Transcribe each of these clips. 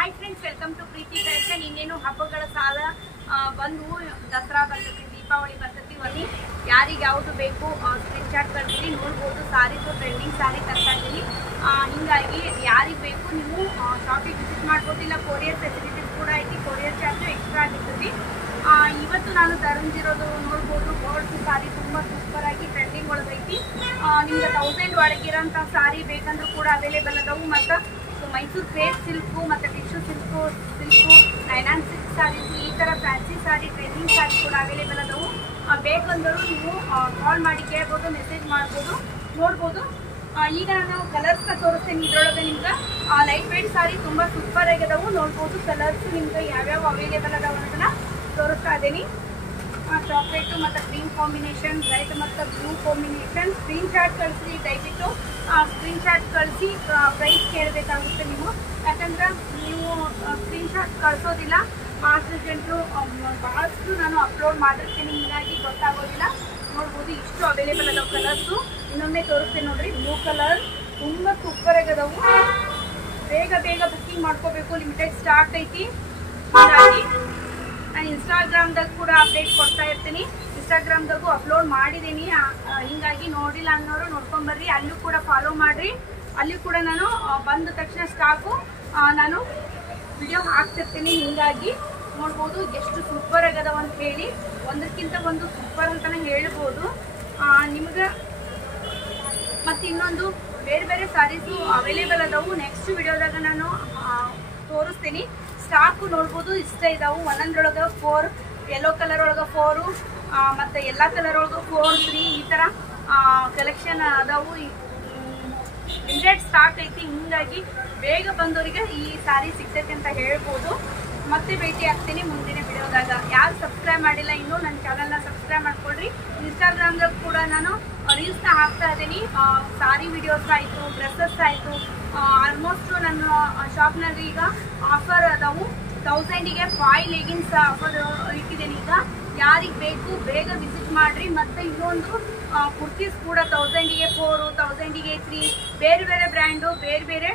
Hi friends, welcome to Preethi fashion. ಇನ್ನೇನು ಹಬ್ಬಗಳ ಸಾಲ ಬಂದು ದಸರಾ ಬರ್ತೈತಿ, ದೀಪಾವಳಿ ಬರ್ತೈತಿ. ಒಲಿ ಯಾರಿಗೆ ಯಾವುದು ಬೇಕು ಸ್ಕ್ರೀನ್ ಶಾಟ್ ಕಳಿಸಿ ನೋಡ್ಬೋದು. ಸಾರೀಸು ಟ್ರೆಂಡಿಂಗ್ ಸಾರಿ ತರ್ತಾ ಇದ್ದೀನಿ. ಹೀಗಾಗಿ ಯಾರಿಗೆ ಬೇಕು ನೀವು ಶಾಪಿಗೆ ವಿಸಿಟ್ ಮಾಡ್ಬೋದು. ಇಲ್ಲ ಕೊರಿಯರ್ ಫೆಸಿಲಿಟೀಸ್ ಕೂಡ ಐತಿ. ಕೊರಿಯರ್ ಚಾರ್ಜು ಎಕ್ಸ್ಟ್ರಾ ಆಗಿರ್ತೈತಿ. ಇವತ್ತು ನಾನು ತರಂದಿರೋದು ನೋಡ್ಬೋದು. ಗೋಲ್ಡ್ ಸಾರಿ ತುಂಬ ಸೂಪರ್ ಆಗಿ ಟ್ರೆಂಡಿಂಗ್ ಒಳಗೈತಿ. ನಿಮ್ಗೆ 1000 ಒಳಗಿರೋಂಥ ಸಾರಿ ಬೇಕಂದ್ರೂ ಕೂಡ ಅವೈಲೇಬಲ್ ಅದಾವು. ಮತ್ತು ಮೈಸೂರು ಕ್ರೇಪ್ ಸಿಲ್ಕು ಮತ್ತು ಟಿಶ್ಯೂ ಸಿಲ್ಕು ನೈಲಾನ್ ಸಿಲ್ಕ್ ಸಾರೀಸು, ಈ ಥರ ಫ್ಯಾನ್ಸಿ ಸಾರಿ ಟ್ರೆಂಡಿಂಗ್ ಸಾರಿ ಕೂಡ ಅವೈಲೇಬಲ್ ಅದಾವು. ಬೇಕಂದರೂ ನೀವು ಕಾಲ್ ಮಾಡಿ ಕೇಳ್ಬೋದು, ಮೆಸೇಜ್ ಮಾಡ್ಬೋದು, ನೋಡ್ಬೋದು. ಈಗ ನಾನು ಕಲರ್ಸ್ ತೋರಿಸ್ತೇನೆ. ಇದರೊಳಗೆ ನಿಮ್ಗೆ ಲೈಟ್ ವೇಟ್ ಸಾರಿ ತುಂಬ ಸೂಪರ್ ಆಗಿದಾವು. ನೋಡ್ಬೋದು ಕಲರ್ಸ್ ನಿಮ್ಗೆ ಯಾವ್ಯಾವ ಅವೈಲೇಬಲ್ ಅದಾವ ಅನ್ನೋದನ್ನ ತೋರಿಸ್ತಾ ಇದ್ದೀನಿ. ಚಾಕ್ಲೇಟು ಮತ್ತು ಗ್ರೀನ್ ಕಾಂಬಿನೇಷನ್, ರೈಟ್ ಮತ್ತು ಬ್ಲೂ ಕಾಂಬಿನೇಷನ್. ಸ್ಕ್ರೀನ್ ಶಾಟ್ ಕಳಿಸಿ, ದಯವಿಟ್ಟು ಸ್ಕ್ರೀನ್ ಶಾಟ್ ಕಳಿಸಿ ಪ್ರೈಸ್ ಕೇಳಬೇಕಾಗುತ್ತೆ ನೀವು. ಯಾಕಂದ್ರೆ ನೀವು ಸ್ಕ್ರೀನ್ ಶಾಟ್ ಕಳಿಸೋದಿಲ್ಲ. ಭಾಳಷ್ಟು ಜನರು ಭಾಳಷ್ಟು ನಾನು ಅಪ್ಲೋಡ್ ಮಾಡಿರ್ತೀನಿ, ಹೀಗಾಗಿ ಗೊತ್ತಾಗೋದಿಲ್ಲ. ನೋಡ್ಬೋದು ಇಷ್ಟು ಅವೈಲೇಬಲ್ ಅದಾವ ಕಲರ್ಸು. ಇನ್ನೊಮ್ಮೆ ತೋರಿಸ್ತೇನೆ ನೋಡ್ರಿ. ಬ್ಲೂ ಕಲರ್ ತುಂಬ ಸೂಪರ್ ಆಗಿದಾವು. ಬೇಗ ಬೇಗ ಬುಕ್ಕಿಂಗ್ ಮಾಡ್ಕೋಬೇಕು, ಲಿಮಿಟೆಡ್ ಸ್ಟಾಕ್ ಐತಿ. ಹೀಗಾಗಿ ನಾನು ಇನ್ಸ್ಟಾಗ್ರಾಮ್ದಾಗ ಕೂಡ ಅಪ್ಡೇಟ್ ಕೊಡ್ತಾ ಇರ್ತೀನಿ. ಇನ್ಸ್ಟಾಗ್ರಾಮ್ದಾಗೂ ಅಪ್ಲೋಡ್ ಮಾಡಿದ್ದೀನಿ. ಹೀಗಾಗಿ ನೋಡಿಲ್ಲ ಅನ್ನೋರು ನೋಡ್ಕೊಂಬರ್ರಿ. ಅಲ್ಲೂ ಕೂಡ ಫಾಲೋ ಮಾಡಿರಿ. ಅಲ್ಲಿ ಕೂಡ ನಾನು ಬಂದ ತಕ್ಷಣ ಸ್ಟಾಕು ನಾನು ವಿಡಿಯೋ ಹಾಕ್ತಿರ್ತೀನಿ. ಹೀಗಾಗಿ ನೋಡ್ಬೋದು ಎಷ್ಟು ಸೂಪರ್ ಆಗದವ ಅಂತ ಹೇಳಿ. ಒಂದಕ್ಕಿಂತ ಒಂದು ಸೂಪರ್ ಅಂತಲೇ ಹೇಳ್ಬೋದು ನಿಮ್ಗೆ. ಮತ್ತು ಇನ್ನೊಂದು ಬೇರೆ ಬೇರೆ ಸಾರೀಸು ಅವೈಲೇಬಲ್ ಅದಾವು. ನೆಕ್ಸ್ಟ್ ವಿಡಿಯೋದಾಗ ನಾನು ತೋರಿಸ್ತೀನಿ. ಸ್ಟಾಕು ನೋಡ್ಬೋದು ಇಷ್ಟ ಇದಾವು. ಒಂದೊಂದ್ರೊಳಗೆ 4, ಯೆಲ್ಲೋ ಕಲರ್ ಒಳಗೆ 4 ಮತ್ತು ಎಲ್ಲ ಕಲರ್ ಒಳಗೆ 4, 3 ಈ ಥರ ಕಲೆಕ್ಷನ್ ಅದಾವು. ಲಿಮಿಟೆಡ್ ಸ್ಟಾಕ್ ಐತಿ. ಹೀಗಾಗಿ ಬೇಗ ಬಂದವರಿಗೆ ಈ ಸಾರಿ ಸಿಗ್ತೈತಿ ಅಂತ ಹೇಳ್ಬೋದು. ಮತ್ತೆ ಭೇಟಿ ಆಗ್ತೀನಿ ಮುಂದಿನ ವಿಡಿಯೋದಾಗ. ಯಾರು ಸಬ್ಸ್ಕ್ರೈಬ್ ಮಾಡಿಲ್ಲ ಇನ್ನೂ ನನ್ನ ಚಾನಲ್ನ ಸಬ್ಸ್ಕ್ರೈಬ್ ಮಾಡ್ಕೊಳ್ರಿ. ಇನ್ಸ್ಟಾಗ್ರಾಮ್ದಾಗ ಕೂಡ ನಾನು ರೀಲ್ಸ್ನ ಹಾಕ್ತಾ ಇದ್ದೀನಿ. ಸಾರಿ ವಿಡಿಯೋಸ್ ಆಯಿತು, ಡ್ರೆಸ್ಸಸ್ ಆಯಿತು. ಆಲ್ಮೋಸ್ಟ್ ನನ್ನ ಶಾಪ್ನಲ್ಲಿ ಈಗ ಆಫರ್ ಅದಾವು. 1000ಗೆ 5 ಲೆಗಿನ್ಸ್ ಆಫರ್ ಇಟ್ಟಿದ್ದೀನಿ. ಈಗ ಯಾರಿಗೆ ಬೇಕು ಬೇಗ ವಿಸಿಟ್ ಮಾಡಿರಿ. ಮತ್ತು ಇನ್ನೊಂದು ಕುರ್ತೀಸ್ ಕೂಡ 1000ಗೆ 4, 1000ಗೆ 3 ಬೇರೆ ಬೇರೆ ಬ್ರ್ಯಾಂಡು ಬೇರೆ ಬೇರೆ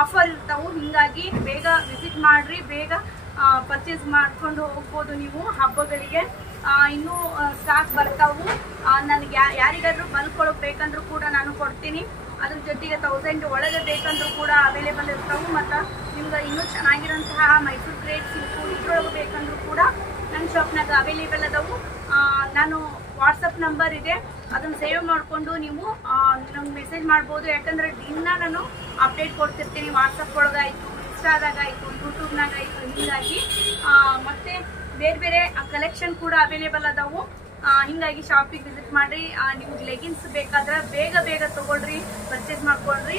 ಆಫರ್ ಇರ್ತಾವೆ. ಹೀಗಾಗಿ ಬೇಗ ವಿಸಿಟ್ ಮಾಡಿರಿ, ಬೇಗ ಪರ್ಚೇಸ್ ಮಾಡ್ಕೊಂಡು ಹೋಗ್ಬೋದು ನೀವು ಹಬ್ಬಗಳಿಗೆ. ಇನ್ನೂ ಸ್ಟಾಕ್ ಬರ್ತಾವು. ನನಗೆ ಯಾರಿಗಾದ್ರೂ ಬಲ್ಕೊಳಕ್ಕೆ ಬೇಕಂದ್ರೂ ಕೂಡ ನಾನು ಕೊಡ್ತೀನಿ. ಅದ್ರ ಜೊತೆಗೆ 1000 ಒಳಗೆ ಬೇಕಂದ್ರೂ ಕೂಡ ಅವೈಲೇಬಲ್ ಇರ್ತಾವೆ. ಮತ್ತು ನಿಮ್ಗೆ ಇನ್ನೂ ಚೆನ್ನಾಗಿರೋಂತಹ ಮೈಸೂರು ಕ್ರೇಪ್ ಸಿಲ್ಕು ಇದ್ರೊಳಗೆ ಬೇಕಂದ್ರೂ ಕೂಡ ನನ್ನ ಶಾಪ್ನಾಗ ಅವೈಲೇಬಲ್ ಅದಾವು. ನಾನು ವಾಟ್ಸಪ್ ನಂಬರ್ ಇದೆ, ಅದನ್ನು ಸೇವ್ ಮಾಡಿಕೊಂಡು ನೀವು ನಂಗೆ ಮೆಸೇಜ್ ಮಾಡ್ಬೋದು. ಯಾಕಂದರೆ ದಿನ ನಾನು ಅಪ್ಡೇಟ್ ಕೊಡ್ತಿರ್ತೀನಿ. ವಾಟ್ಸಪ್ ಒಳಗಾಯಿತು, ಇನ್ಸ್ಟಾದಾಗ ಆಯಿತು, ಯೂಟ್ಯೂಬ್ನಾಗ ಆಯಿತು. ಹೀಗಾಗಿ ಮತ್ತು ಬೇರೆ ಬೇರೆ ಕಲೆಕ್ಷನ್ ಕೂಡ ಅವೈಲೇಬಲ್ ಅದಾವು. ಹೀಗಾಗಿ ಶಾಪಿಗೆ ವಿಸಿಟ್ ಮಾಡಿರಿ. ನಿಮ್ಗೆ ಲೆಗಿನ್ಸ್ ಬೇಕಾದ್ರೆ ಬೇಗ ಬೇಗ ತೊಗೊಳ್ರಿ, ಪರ್ಚೇಸ್ ಮಾಡ್ಕೊಳ್ರಿ.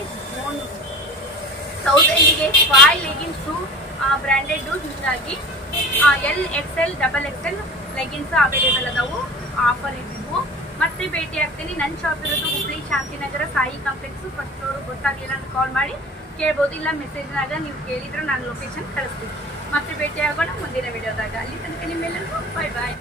1000ಗೆ 5 ಲೆಗಿನ್ಸು ಬ್ರ್ಯಾಂಡೆಡ್ಡು. ಹೀಗಾಗಿ L, XL, XXL leggings available ಅದಾವು. ಆಫರ್ ಇದ್ದಿದ್ವು. ಮತ್ತೆ ಭೇಟಿ ಆಗ್ತೀನಿ. ನನ್ನ ಶಾಪ್ ಇರೋದು Hubli Shantinagar Sai complex. First floor. ಗೊತ್ತಾಗಲಿಲ್ಲ ಅಂತ ಕಾಲ್ ಮಾಡಿ ಕೇಳ್ಬೋದು. ಇಲ್ಲ ಮೆಸೇಜ್ನಾಗ ನೀವು ಕೇಳಿದ್ರೆ ನಾನು ಲೊಕೇಶನ್ ಕಳಿಸ್ತೀನಿ. ಮತ್ತೆ ಭೇಟಿ ಆಗೋಣ ಮುಂದಿನ ವಿಡಿಯೋದಾಗ. ಅಲ್ಲಿ ತನಕ ನಿಮ್ಮೆಲ್ಲರಿಗೂ ಬಾಯ್ ಬಾಯ್.